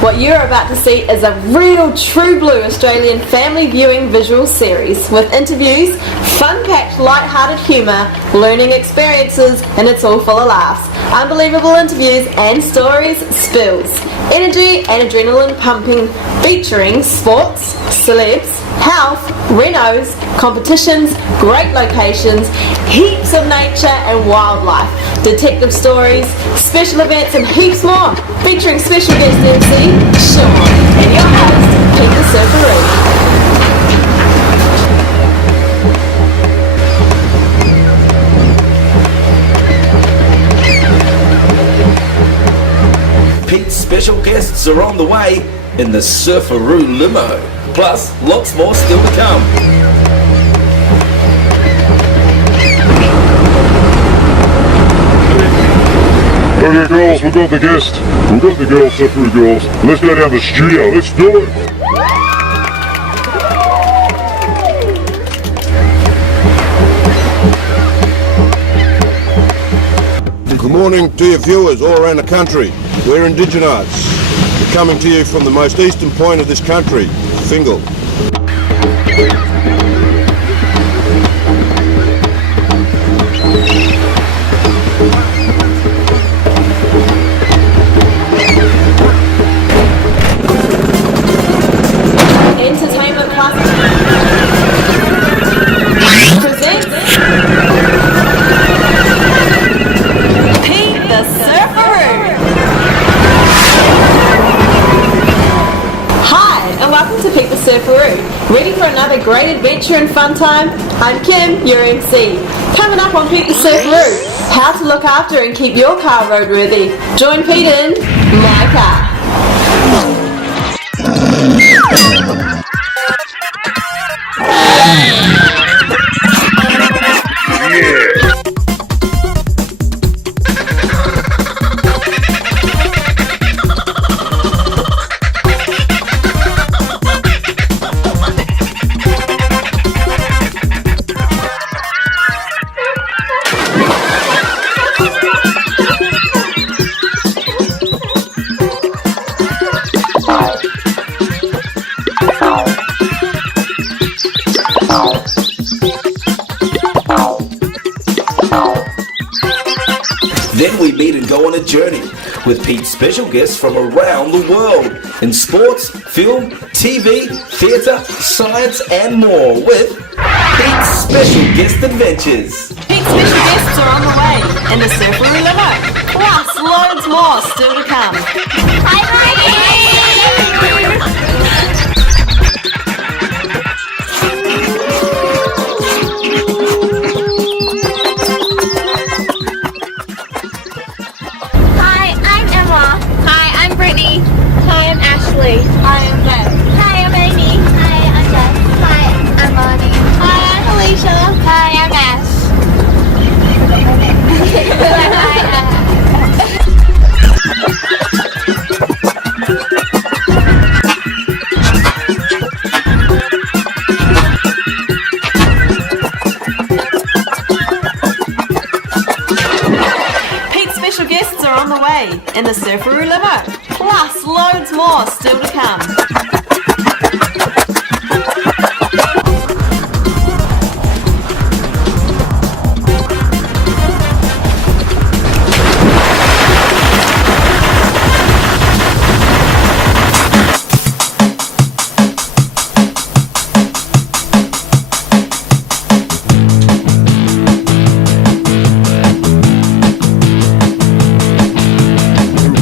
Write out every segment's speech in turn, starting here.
What you're about to see is a real true blue Australian family viewing visual series with interviews, fun-packed light-hearted humour, learning experiences, and it's all full of laughs. Unbelievable interviews and stories, spills, energy and adrenaline pumping, featuring sports, celebs, health, renos, competitions, great locations, heaps of nature and wildlife, detective stories, special events and heaps more, featuring special guest MC, Sean, and your host, Peter Surfaroo. Pete's special guests are on the way in the Surfaroo limo. Plus, lots more still to come. Okay, girls, we've got the guest. We've got the girls, Surfaroo girls. Let's go down to the studio. Let's do it. Good morning to your viewers all around the country. We're Indigenites. We're coming to you from the most eastern point of this country, Fingal. Entertainment Plus presents Pete the Surfaroo. Hi, and welcome to Pete the Surfaroo. Ready for another great adventure and fun time? I'm Kim, your MC. Coming up on Pete the Surfaroo, how to look after and keep your car roadworthy. Join Pete in my car. Then we meet and go on a journey with Pete's special guests from around the world in sports, film, TV, theatre, science and more with Pete's Special Guest Adventures. Pete's special guests are on the way in the Surfaroo limo. Plus, loads more still to come. Hi. Hi, I'm Ashley. Hi, I'm Beth. Hi, I'm Amy. Hi, I'm Beth. Hi, I'm Bonnie. Hi, I'm Alicia. Hi, I'm Ash. Pete's special guests are on the way in the Surfaroo limo. Plus, loads more still to come.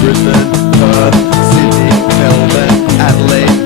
Brisbane, Perth, Sydney, Melbourne, Adelaide,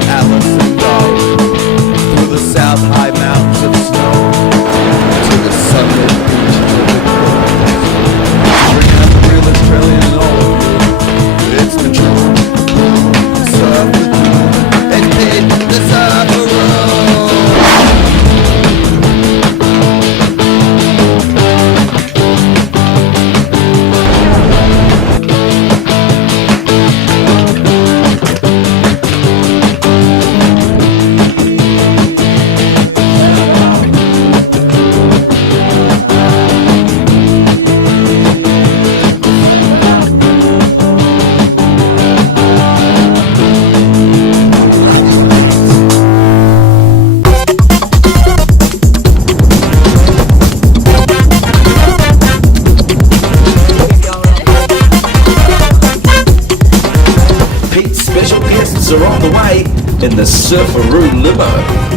gifts are on the way in the Surfaroo limo.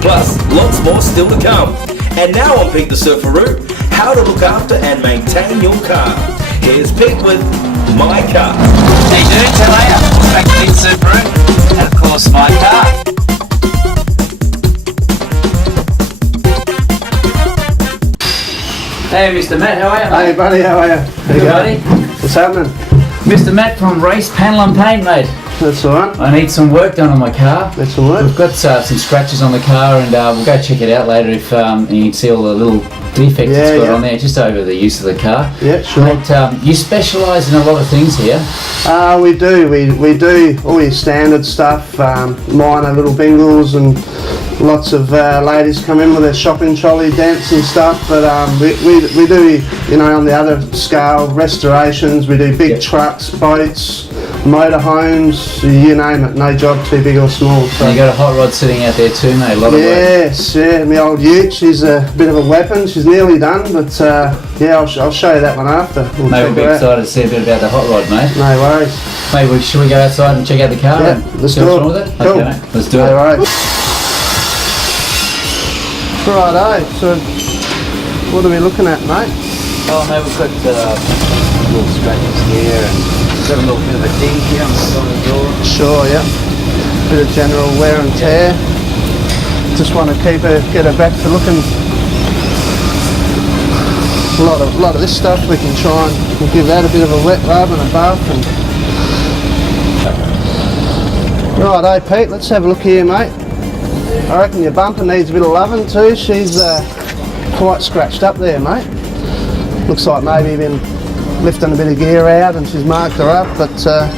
Plus, lots more still to come. And now on Pete the Surfaroo, how to look after and maintain your car. Here's Pete with My Car. How you doing, Talia? Back to Pete the Surfaroo, and of course my car. Hey, Mr. Matt, how are you, mate? Hey buddy, how are you? Good, buddy. What's happening? Mr. Matt from Race Panel and Paint, mate. That's alright. I need some work done on my car. That's alright. We've got some scratches on the car, and we'll go check it out later if and you can see all the little defects it's got on there, just over the use of the car. Yeah, sure. Mate, you specialise in a lot of things here. We do. We do all your standard stuff, minor little bingles, and lots of ladies come in with their shopping trolley dents and stuff. But we do, you know, on the other scale, restorations. We do big trucks, boats, motorhomes, you name it. No job too big or small. So. And you got a hot rod sitting out there too, mate. A lot of work. Yes, yeah. My old Ute, she's a bit of a weapon. She's nearly done, but yeah, I'll show you that one after. Mate, we'll be excited to see a bit about the hot rod, mate. No worries. Mate, should we go outside and check out the car? Yeah, and let's see do what's it. wrong with it? Cool. Okay, mate, let's do it. No worries. Righto, so what are we looking at, mate? Oh, mate, we've got little scratches here, and we've got a little bit of a ding here on the side of the door. Sure, yeah. Bit of general wear and tear. Just want to get her back to looking. A lot of this stuff we can try and we'll give that a bit of a wet rub and a buff. And... Righto, Pete, let's have a look here, mate. I reckon your bumper needs a bit of loving too. She's quite scratched up there, mate. Looks like maybe you've been lifting a bit of gear out and she's marked her up, but I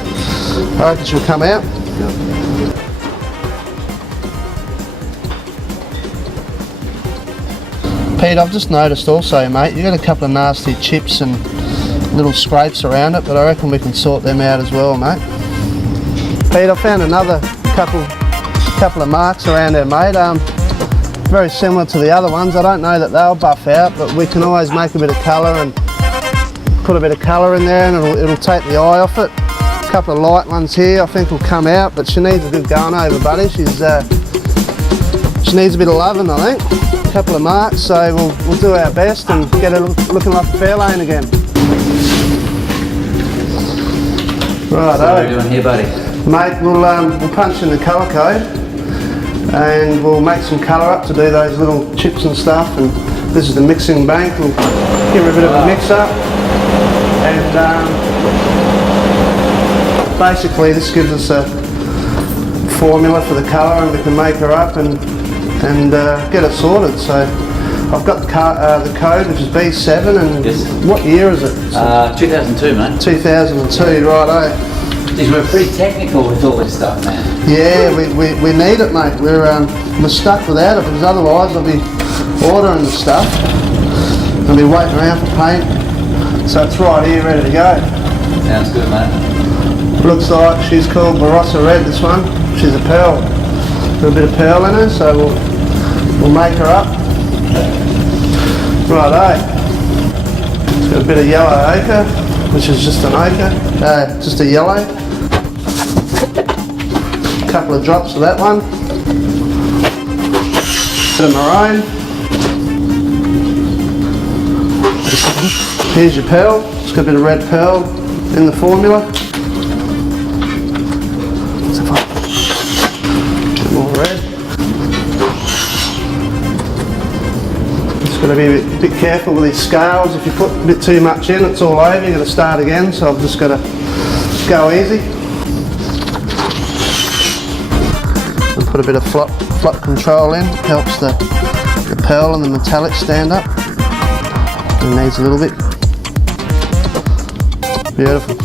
reckon she'll come out. Pete, I've just noticed also, mate, you've got a couple of nasty chips and little scrapes around it, but I reckon we can sort them out as well, mate. Pete, I found another couple of marks around there, mate. Very similar to the other ones. I don't know that they'll buff out, but we can always make a bit of colour and put a bit of colour in there, and it'll take the eye off it. A couple of light ones here I think will come out, but she needs a good going over, buddy. She needs a bit of loving, I think. A couple of marks, so we'll do our best and get her looking like a fair lane again. Right, What are we doing here, buddy? mate, we'll punch in the colour code and we'll make some colour up to do those little chips and stuff. And this is the mixing bank. We'll give her a bit of a mix up, and basically this gives us a formula for the colour, and we can make her up and get her sorted. So I've got the code, which is B7, and yes. What year is it? 2002, mate. 2002, righto. Geez, we're pretty technical with all this stuff, man. Yeah, we need it, mate. We're stuck without it, because otherwise I'll be ordering the stuff and be waiting around for paint. So it's right here, ready to go. Sounds good, mate. Looks like she's called Barossa Red, this one. She's a pearl. Got a bit of pearl in her, so we'll make her up. Righto. It's got a bit of yellow ochre, which is just an ochre, just a yellow. Couple of drops of that one. Bit of maroon. Here's your pearl. It's got a bit of red pearl in the formula. Bit more red. Just got to be a bit careful with these scales. If you put a bit too much in, it's all over. You've got to start again. So I've just got to go easy. Put a bit of flop control in, helps the pearl and the metallic stand up. It needs a little bit. Beautiful.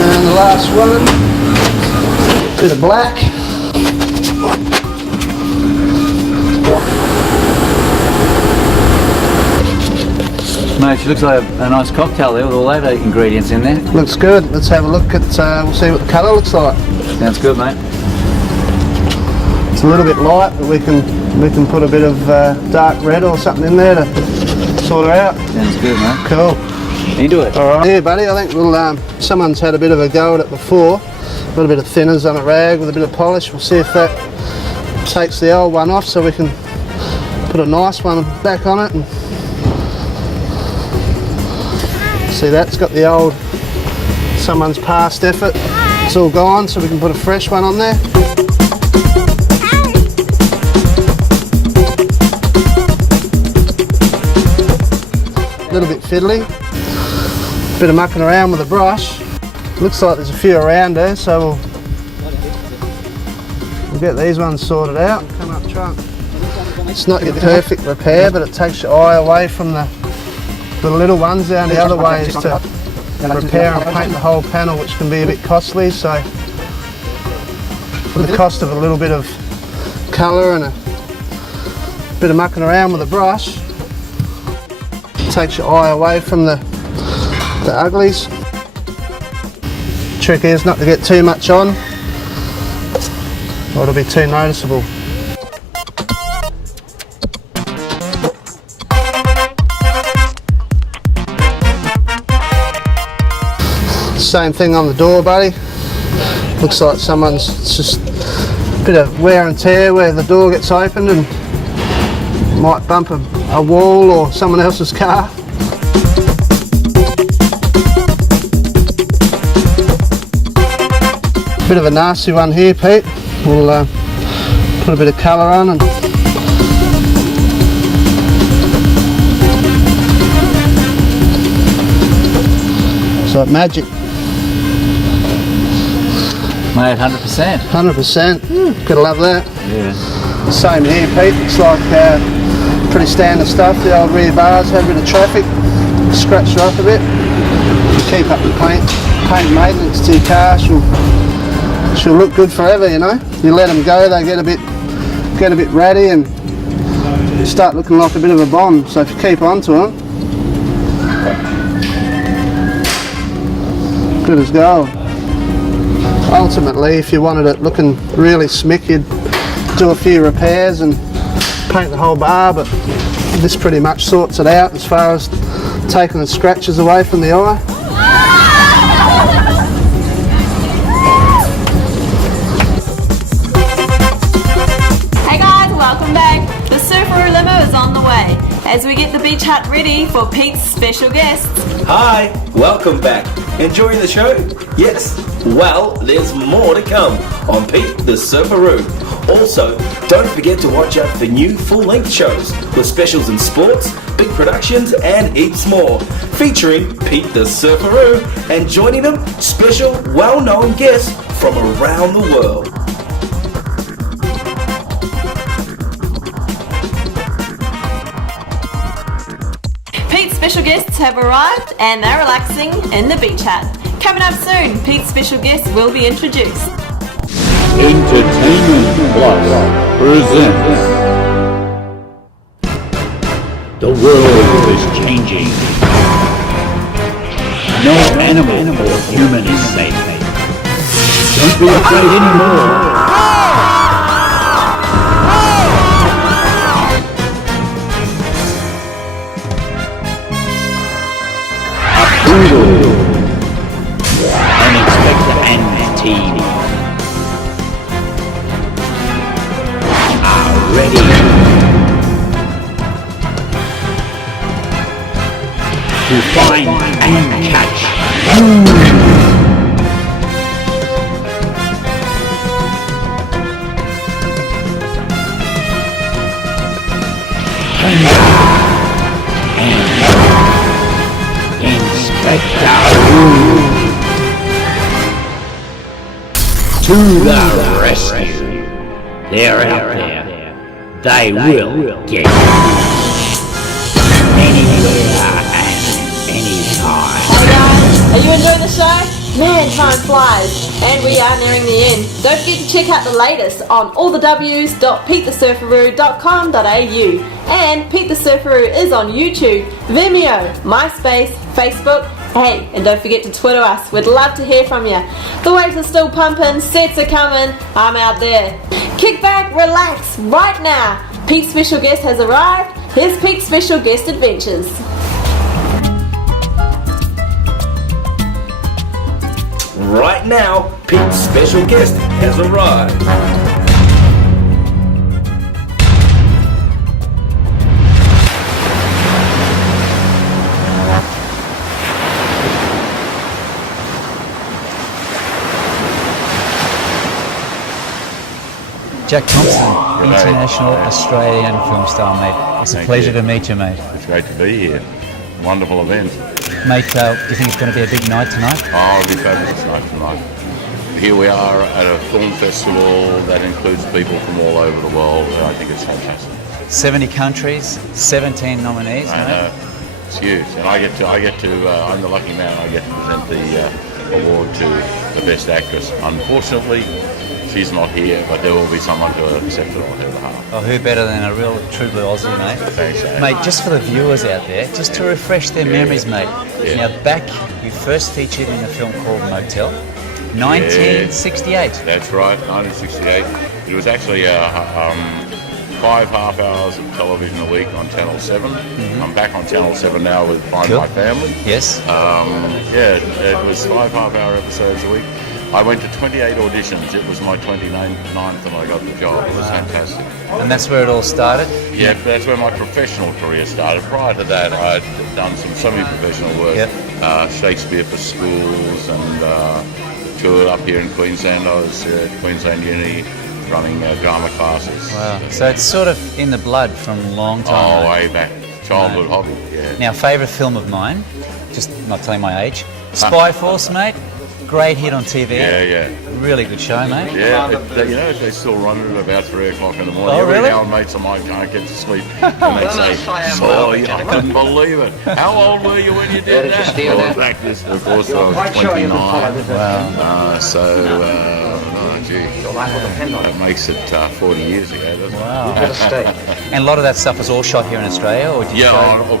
And the last one, bit of black. Mate, she looks like a nice cocktail there with all those ingredients in there. Looks good. Let's have a look at, we'll see what the colour looks like. Sounds good, mate. It's a little bit light, but we can put a bit of dark red or something in there to sort her out. Sounds good, mate. Cool. Into it. Alright. Yeah, buddy, I think we'll, someone's had a bit of a go at it before. A little bit of thinners on a rag with a bit of polish. We'll see if that takes the old one off so we can put a nice one back on it. And see, that's got the old, someone's past effort. It's all gone, so we can put a fresh one on there. A little bit fiddly. Bit of mucking around with a brush. Looks like there's a few around there, so we'll get these ones sorted out and come up trunk. It's not your perfect repair, but it takes your eye away from the little ones down. The other way is to repair and paint the whole panel, which can be a bit costly, so for the cost of a little bit of colour and a bit of mucking around with a brush, it takes your eye away from the uglies. Trick is not to get too much on, or it'll be too noticeable. Same thing on the door, buddy. Looks like someone's just a bit of wear and tear where the door gets opened and might bump a wall or someone else's car. Bit of a nasty one here, Pete. We'll put a bit of colour on and it's like magic. Mate, 100%. 100%. Gotta love that. Yeah. Same here, Pete. It's like pretty standard stuff. The old rear bars have a bit of traffic, scratched her up a bit. Keep up the paint maintenance to your car. She'll look good forever, you know. You let them go, they get a bit ratty and start looking like a bit of a bomb. So if you keep on to them, good as gold. Ultimately, if you wanted it looking really smick, you'd do a few repairs and paint the whole bar, but this pretty much sorts it out as far as taking the scratches away from the eye. Hey guys, welcome back. The Surfaroo limo is on the way as we get the beach hut ready for Pete's special guests. Hi, welcome back. Enjoying the show? Yes? Well, there's more to come on Pete the Surfaroo. Also, don't forget to watch out for new full-length shows with specials in sports, big productions and heaps more, featuring Pete the Surfaroo and joining him, special well-known guests from around the world. Pete's special guests have arrived and they're relaxing in the beach hut. Coming up soon, Pete's special guests will be introduced. Entertainment Plus presents. The world is changing. No animal or human is safe. Don't be afraid anymore. Brutal, unexpected and team are ready to find and catch. To the rescue. They're out there. They will get you. Anywhere and anytime. Hey guys, are you enjoying the show? Man, time flies, and we are nearing the end. Don't forget to check out the latest on allthews.petethesurfaroo.com.au. And Pete the Surfaroo is on YouTube, Vimeo, MySpace, Facebook. Hey, and don't forget to Twitter us. We'd love to hear from you. The waves are still pumping, sets are coming. I'm out there. Kick back, relax, right now. Pete's special guest has arrived. Here's Pete's special guest adventures. right now, Pete's special guest has arrived. Jack Thompson, international Australian film star, mate. It's a pleasure to meet you, mate. It's great to be here. Wonderful event. Mate, do you think it's going to be a big night tonight? Oh, it'll be fabulous night tonight. Here we are at a film festival that includes people from all over the world. I think it's fantastic. 70 countries, 17 nominees, I mate. know. It's huge. And I'm the lucky man, I get to present the award to the Best Actress. Unfortunately, she's not here, but there will be someone to accept it on her behalf. Oh, who better than a real true blue Aussie, mate? Thanks, Mate, just for the viewers out there, just to refresh their memories, mate. Yeah. Now, back, you first featured in a film called Motel, 1968. That's right, 1968. It was actually 5 half hours of television a week on Channel 7. I'm back on Channel 7 now with Find My Family. Yes. It was 5 half-hour episodes a week. I went to 28 auditions. It was my 29th and I got the job. It was fantastic. And that's where it all started? Yeah, that's where my professional career started. Prior to that, I'd done some semi-professional work. Shakespeare for schools and toured up here in Queensland. I was at Queensland Uni running drama classes. Wow. So it's sort of in the blood from a long time. Oh, way back. Childhood hobby, yeah. Now, favourite film of mine, just not telling my age, Spy Force, mate. Great hit on TV. Yeah. Really good show, mate. Yeah, they still run it at about 3 o'clock in the morning. Oh, really? Every now and mates of mine can't get to sleep. And they say, sorry, I couldn't believe it. How old were you when you did that? Well, back this, of course, I was 29. Wow. Gee, that makes it 40 years ago, doesn't it? Wow. And a lot of that stuff was all shot here in Australia? Or did you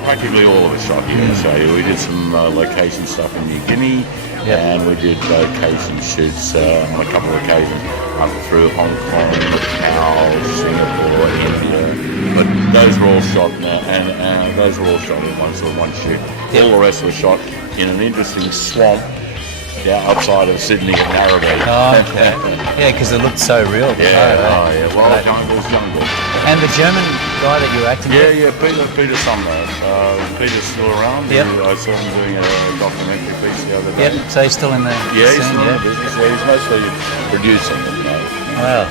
practically all of it shot here in Australia. We did some location stuff in New Guinea. Yep. And we did location shoots on a couple of occasions up through Hong Kong, Macau, Singapore, India. But those were all shot, and those were all shot in one shoot. Yep. All the rest was shot in an interesting swamp outside of Sydney and Narrabeen. Oh, okay. Yeah, because it looked so real. Yeah. Well, jungle's jungle. And the German guy that you were acting with? Yeah, Peter Sumner. Peter's still around. Yep. I saw him doing a documentary piece the other day. Yep, so he's still in the scene, he's still in the business. Yeah, he's mostly producing, you know. Wow.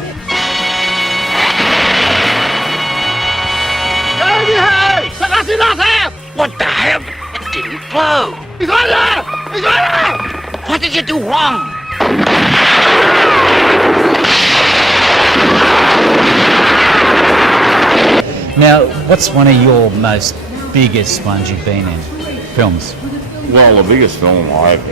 What the hell? It didn't blow. He's right there! He's right there! What did you do wrong? Now, what's one of your most biggest ones you've been in? Films? Well, the biggest film I've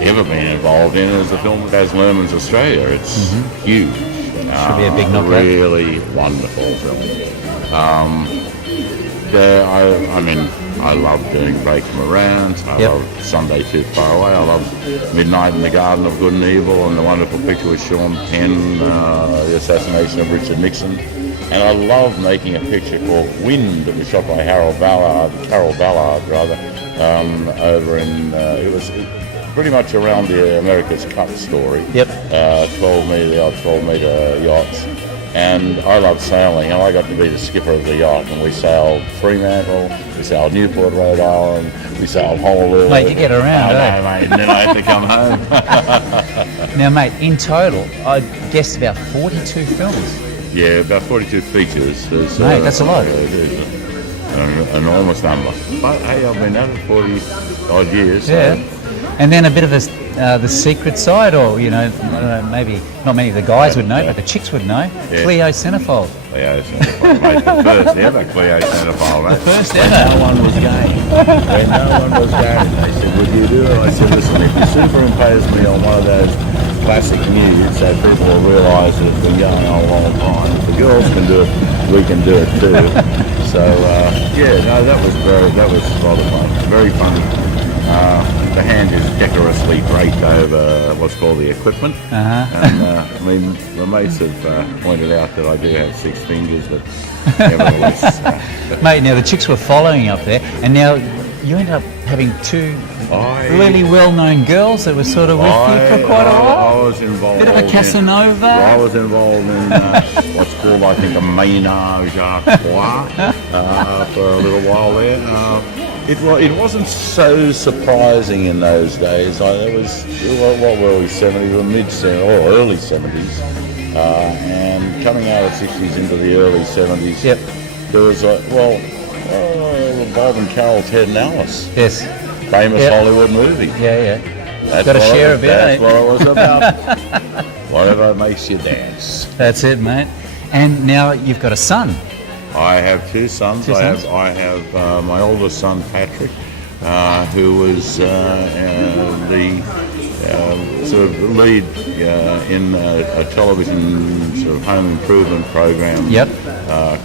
ever been involved in is the film Baz Luhrmann's Australia. It's huge. Should be a big knockout. Really wonderful film. I love doing Break 'em Around. I love Sunday Too Far Away. I love Midnight in the Garden of Good and Evil and the wonderful picture with Sean Penn, the assassination of Richard Nixon. And I love making a picture called Wind that was shot by Carol Ballard, over in, it was pretty much around the America's Cup story. 12 metre yachts. And I love sailing, and I got to be the skipper of the yacht, and we sailed Fremantle, we sailed Newport, Rhode Island, we sailed Honolulu. Mate, you get around, eh? Mate, and then I had to come home. Now, mate, in total, I guessed about 42 films. Yeah, about 42 features. Mate, that's a lot. It is an enormous number. But hey, I've been at it 40 odd years. Yeah. So. And then a bit of the secret side, or, you know, I don't know, maybe not many of the guys would know, but the chicks would know. Yeah. Cleo Centerfold. Cleo Centerfold, mate. The first ever Cleo Centerfold, mate. The first ever. No one was game. When no one was game, they said, would you do it? I said, listen, if you superimpose me on one of those classic nudes, so people will realise that it's been going on a long time. If the girls can do it, we can do it too. So, that was rather fun. Very funny. The hand is decorously draped over what's called the equipment. And the mates have pointed out that I do have 6 fingers, but nevertheless. Mate, now the chicks were following up there, and now you ended up having two really well-known girls that were sort of with you for quite a while. I was involved. Bit of a Casanova. I was involved in what's called, I think, a ménage à trois for a little while there. It wasn't so surprising in those days. It was, what were we, 70s or mid-70s or early 70s, and coming out of 60s into the early 70s. Yep. There was Bob and Carol's Head and Alice. Yes. Famous Hollywood movie. Yeah. That's Got to share a bit, That's what it was about. Whatever makes you dance. That's it, mate. And now you've got a son. I have two sons. I have my oldest son, Patrick, who was the sort of lead in a television sort of home improvement program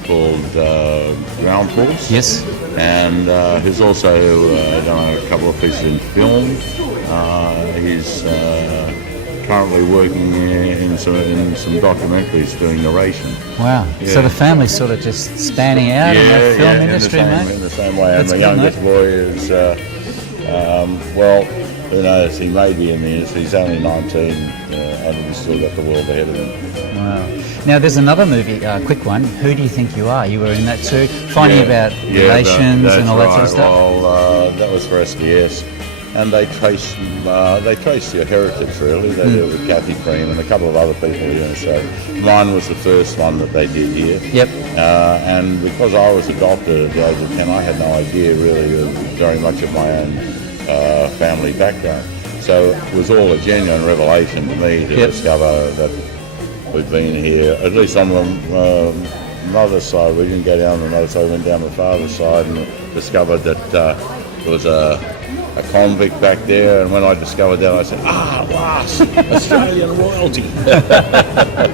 called Ground Force. Yes. And who's also done a couple of pieces in film. He's currently working in some documentaries doing narration. Wow. Yeah. So the family's sort of just spanning out in the film industry, mate? In the same way. And the youngest boy is, well, who knows, he may be in the industry. He's only 19. I think he's still got the world ahead of him. Wow. Now, there's another movie, quick one. Who Do You Think You Are? You were in that too. Finding about relations and all that sort of stuff. Well, that was for SDS. And they trace your heritage, really. They did it with Kathy Green and a couple of other people here. So mine was the first one that they did here. Yep. And because I was adopted at the age of 10, I had no idea really of very much of my own family background. So it was all a genuine revelation to me to discover that we'd been here, at least on the mother's side. We didn't go down the mother's side, we went down the father's side and discovered that there was a convict back there, and when I discovered that, I said, last Australian royalty. That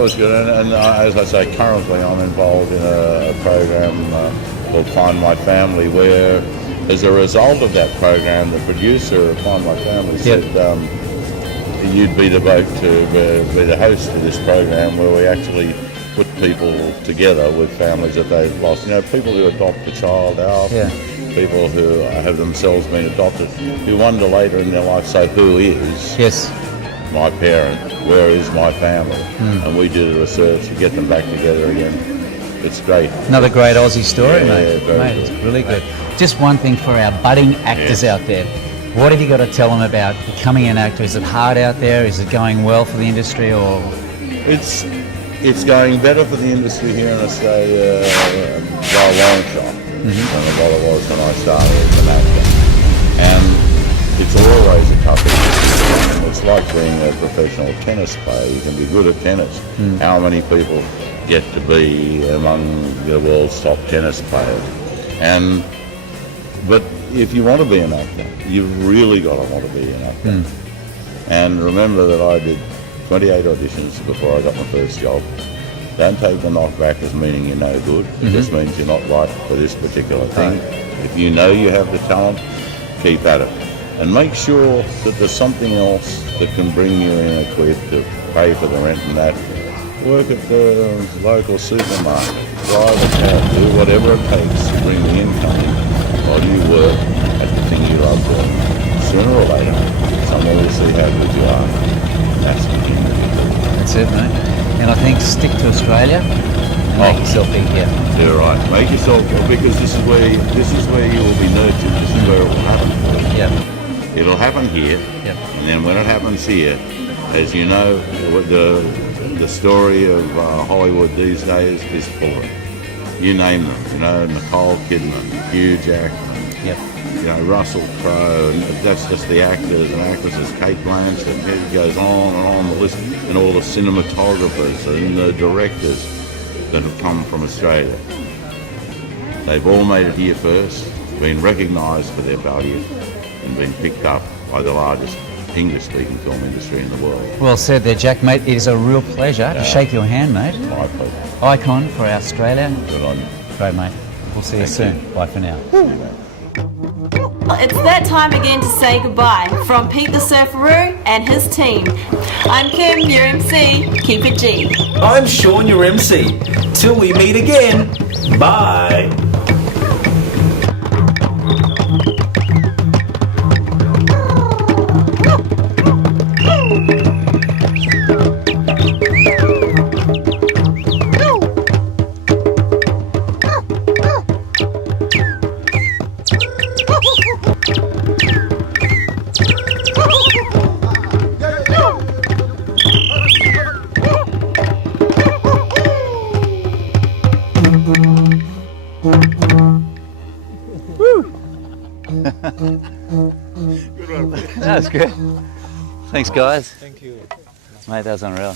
was good. And as I say, currently I'm involved in a program called Find My Family, where as a result of that program, the producer of Find My Family said, you'd be the bloke to be the host of this program, where we actually put people together with families that they've lost. You know, people who adopt a child out, people who have themselves been adopted, who wonder later in their life, so who is my parent? Where is my family? And we do the research to get them back together again. It's great. Another great Aussie story, mate. Very mate, good. It's really good. Just one thing for our budding actors out there. What have you got to tell them about becoming an actor? Is it hard out there? Is it going well for the industry, or...? It's going better for the industry here in Australia by a long shot than what it was when I started as an actor. And it's always a tough industry. It's like being a professional tennis player. You can be good at tennis. How many people get to be among the world's top tennis players? But if you want to be an actor, you've really got to want to be an actor. And remember that I did 28 auditions before I got my first job. Don't take the knockback as meaning you're no good. It just means you're not right for this particular thing. If you know you have the talent, keep at it. And make sure that there's something else that can bring you in a quid to pay for the rent and that. Work at the local supermarket, drive a car, do whatever it takes to bring the income in while you work at the thing you love doing. Sooner or later, someone will see how good you are. That's the thing. That's it, mate. And I think stick to Australia and make yourself big here. You're right. Make yourself, because this is where you will be nurtured. This is where it will happen. Yeah. It'll happen here. Yep. And then when it happens here, as you know, the story of Hollywood these days is full of it. You name them. You know, Nicole Kidman, Hugh Jackman. Yep. You know, Russell Crowe, and that's just the actors and actresses, Kate Blanchett, it goes on and on the list, and all the cinematographers and the directors that have come from Australia. They've all made it here first, been recognised for their value, and been picked up by the largest English-speaking film industry in the world. Well said there, Jack, mate. It is a real pleasure to shake your hand, mate. My pleasure. Icon for Australia. Good on you. Great, mate. We'll see you soon. Bye for now. It's that time again to say goodbye from Pete the Surfaroo and his team. I'm Kim, your MC. Keep it G. I'm Sean, your MC. Till we meet again. Bye. Thanks, guys. Thank you. Mate, that was unreal.